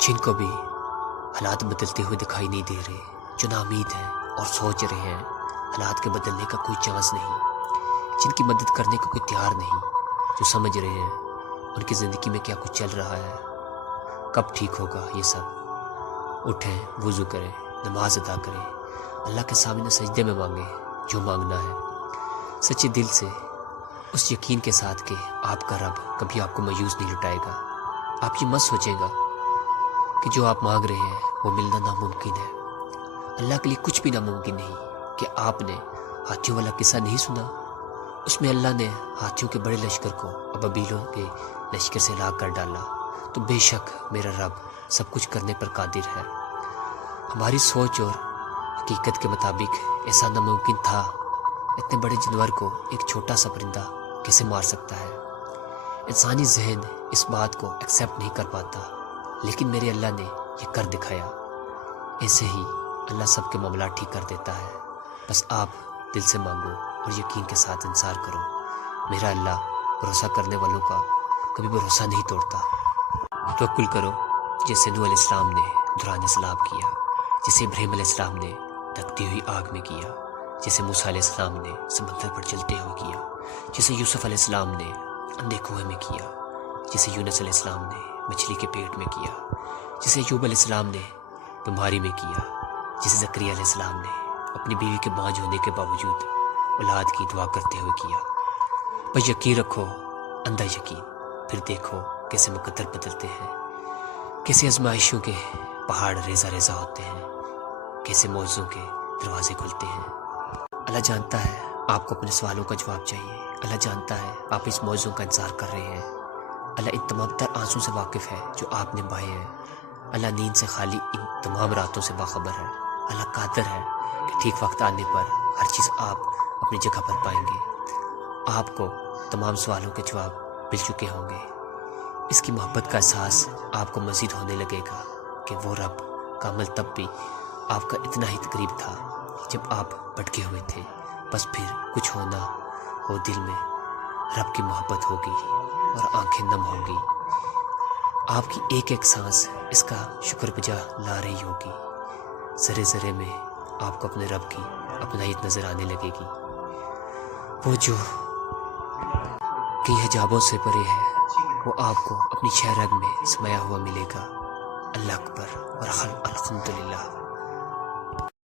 جن کو بھی حالات بدلتے ہوئے دکھائی نہیں دے رہے، جو ناامید ہیں اور سوچ رہے ہیں حالات کے بدلنے کا کوئی چانس نہیں، جن کی مدد کرنے کا کوئی تیار نہیں، جو سمجھ رہے ہیں ان کی زندگی میں کیا کچھ چل رہا ہے، کب ٹھیک ہوگا یہ سب، اٹھیں، وضو کریں، نماز ادا کریں، اللہ کے سامنے سجدے میں مانگیں جو مانگنا ہے، سچے دل سے، اس یقین کے ساتھ کہ آپ کا رب کبھی آپ کو مایوس نہیں لٹائے گا۔ آپ یہ مت سوچیں گا کہ جو آپ مانگ رہے ہیں وہ ملنا ناممکن ہے۔ اللہ کے لیے کچھ بھی ناممکن نہیں۔ کہ آپ نے ہاتھیوں والا قصہ نہیں سنا؟ اس میں اللہ نے ہاتھیوں کے بڑے لشکر کو ابابیلوں کے لشکر سے ہلاک کر ڈالا، تو بے شک میرا رب سب کچھ کرنے پر قادر ہے۔ ہماری سوچ اور حقیقت کے مطابق ایسا ناممکن تھا، اتنے بڑے جانور کو ایک چھوٹا سا پرندہ کیسے مار سکتا ہے؟ انسانی ذہن اس بات کو ایکسیپٹ نہیں کر پاتا، لیکن میرے اللہ نے یہ کر دکھایا۔ ایسے ہی اللہ سب کے معاملات ٹھیک کر دیتا ہے، بس آپ دل سے مانگو اور یقین کے ساتھ انتظار کرو۔ میرا اللہ بھروسہ کرنے والوں کا کبھی بھروسہ نہیں توڑتا۔ توکل کرو جیسے نوح علیہ السلام نے دوران سیلاب کیا، جیسے ابراہیم علیہ السلام نے دھکتی ہوئی آگ میں کیا، جیسے موسیٰ علیہ السلام نے سمندر پر چلتے ہوئے کیا، جیسے یوسف علیہ السلام نے اندھے کنویں میں کیا، جیسے یونس علیہ السلام نے مچھلی کے پیٹ میں کیا، جیسے ایوب علیہ السلام نے بیماری میں کیا، جیسے زکریا علیہ السلام نے اپنی بیوی کے بانجھ ہونے کے باوجود اولاد کی دعا کرتے ہوئے کیا۔ بس یقین رکھو، اندھا یقین، پھر دیکھو کیسے مقدر بدلتے ہیں، کیسے آزمائشوں کے پہاڑ ریزہ ریزہ ہوتے ہیں، کیسے معجزوں کے دروازے کھلتے ہیں۔ اللہ جانتا ہے آپ کو اپنے سوالوں کا جواب چاہیے، اللہ جانتا ہے آپ اس معجزوں کا انتظار کر رہے ہیں۔ اللہ ان تمام تر آنسوں سے واقف ہے جو آپ نے بہائے ہیں۔ اللہ نیند سے خالی ان تمام راتوں سے باخبر ہے۔ اللہ قادر ہے کہ ٹھیک وقت آنے پر ہر چیز آپ اپنی جگہ پر پائیں گے۔ آپ کو تمام سوالوں کے جواب مل چکے ہوں گے۔ اس کی محبت کا احساس آپ کو مزید ہونے لگے گا کہ وہ رب کا عمل تب بھی آپ کا اتنا ہی قریب تھا جب آپ بھٹکے ہوئے تھے۔ بس پھر کچھ ہونا ہو دل میں رب کی محبت ہوگی اور آنکھیں نم ہوں گی۔ آپ کی ایک ایک سانس اس کا شکر بجا لا رہی ہوگی۔ ذرے ذرے میں آپ کو اپنے رب کی اپنائیت نظر آنے لگے گی، وہ جو کئی حجابوں سے پرے ہے، وہ آپ کو اپنی شہ رگ میں سمایا ہوا ملے گا۔ اللہ اکبر اور الحمدللہ۔